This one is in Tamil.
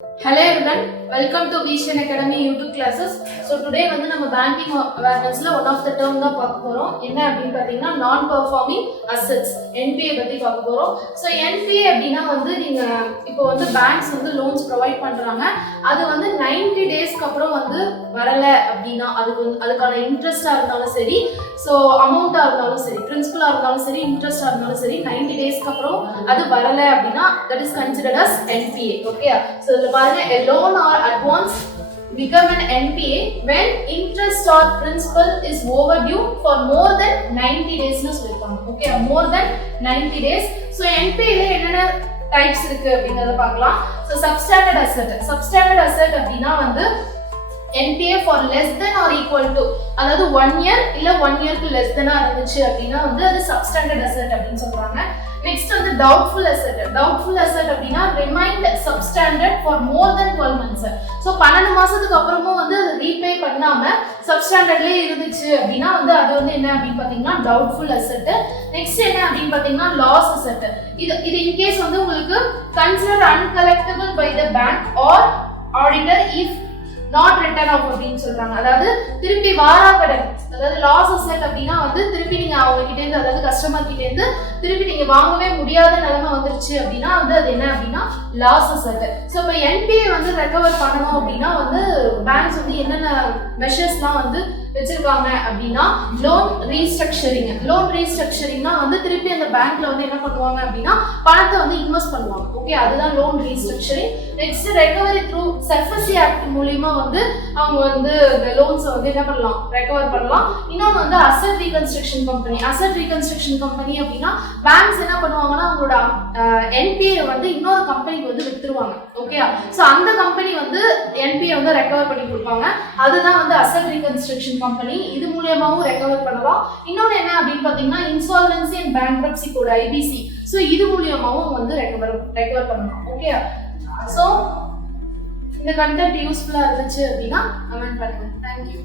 Hello everyone, welcome to Vision Academy YouTube classes. So today வந்து நம்ம banking awarenessல one of the term தான் பார்க்க போறோம். என்ன அப்படினு பாத்தீங்கன்னா non performing assets NPA பத்தி பார்க்க போறோம். So NPA அப்படினா வந்து நீங்க இப்போ வந்து banks வந்து loans provide பண்றாங்க. அது வந்து 90 daysக்கு அப்புறம் வந்து வரல அப்படினா அதுக்கான இன்ட்ரெஸ்டா இருந்தாலும் சரி, so அமௌண்டா இருந்தாலும் சரி, பிரின்சிபலா இருந்தாலும் சரி, இன்ட்ரெஸ்டா இருந்தாலும் சரி 90 daysக்கு அப்புறம் அது வரல அப்படினா that is considered as NPA. Okay? So இதுல பாருங்க a loan or advance become an NPA when interest or principal is overdue for more than 90 days னு சொல்லிருக்காங்க. Okay, more than 90 days. So NPA ல என்னென்ன டைப்ஸ் இருக்கு அப்படிங்கறத பார்க்கலாம். So substandard asset அப்படினா வந்து NPA for less than or equal to, அதாவது 1 year இல்ல 1 yearக்கு less than இருந்துச்சு அப்படினா வந்து அது substandard asset அப்படினு சொல்றாங்க. Next வந்து doubtful asset அப்படினா remained substandard for more than 12 months. So 12 மாசத்துக்கு அப்புறமும் வந்து அது ரீபே பண்ணாம substandardலயே இருந்துச்சு அப்படினா வந்து அது வந்து என்ன அப்படினு பாத்தீங்கன்னா doubtful asset. Next என்ன அப்படினு பாத்தீங்கன்னா loss asset. இது in case வந்து உங்களுக்கு considered uncollectible by the bank or auditor if not written off அப்படினு சொல்றாங்க. அதாவது திருப்பி வாராக்கடன், அதாவது லாஸ் அசெட் அப்படினா வந்து திருப்பி நீங்க அவங்க கிட்ட இருந்து, அதாவது கஸ்டமர் கிட்ட இருந்து திருப்பி நீங்க வாங்கவே முடியாத நிலைமை வந்துருச்சு அப்படினா வந்து அது என்ன அப்படினா லாஸ் அசெட். சோ இப்போ NPA வந்து ரெக்கவர் பண்ணனும் அப்படினா வந்து பேங்க்ஸ் வந்து என்னென்ன மெஷர்ஸ்லாம் வந்து வெச்சிருக்காங்க அப்படினா லோன் ரீஸ்ட்ரக்சரிங்னா வந்து திருப்பி அந்த பேங்க்ல வந்து என்ன பண்ணுவாங்க அப்படினா பணத்தை வந்து இன்வெஸ்ட் பண்ணுவாங்க. ஓகே, அதுதான் loan restructuring. Next recovery through SARFAESI act மூலமா வந்து அவங்க வந்து இந்த லோன்ஸ் வந்து என்ன பண்ணலாம், ரெக்கவர் பண்ணலாம். இன்னொன்று வந்து அசெட் ரீகன்ஸ்ட்ரக்ஷன் கம்பெனி அப்படின்னா பேங்க்ஸ் என்ன பண்ணுவாங்கன்னா அவங்களோட NPA வந்து இன்னொரு கம்பெனிக்கு வந்து வித்துருவாங்க. ஓகே, ஸோ அந்த கம்பெனி வந்து NPA வந்து ரெக்கவர் பண்ணி கொடுப்பாங்க. அதுதான் வந்து அசெட் ரீகன்ஸ்ட்ரக்ஷன் கம்பெனி. இது மூலமாவும் ரெக்கவர் பண்ணலாம். இன்னொன்று என்ன அப்படின்னு பார்த்தீங்கன்னா insolvency and bankruptcy code IBC. So இது மூலியமாவும் வந்து ரெக்கவர் பண்ணலாம். ஓகே, ஸோ இந்த கண்டென்ட் யூஸ்ஃபுல்லா இருந்துச்சு அப்படின்னா கமெண்ட் பண்ணுங்க. தேங்க்யூ.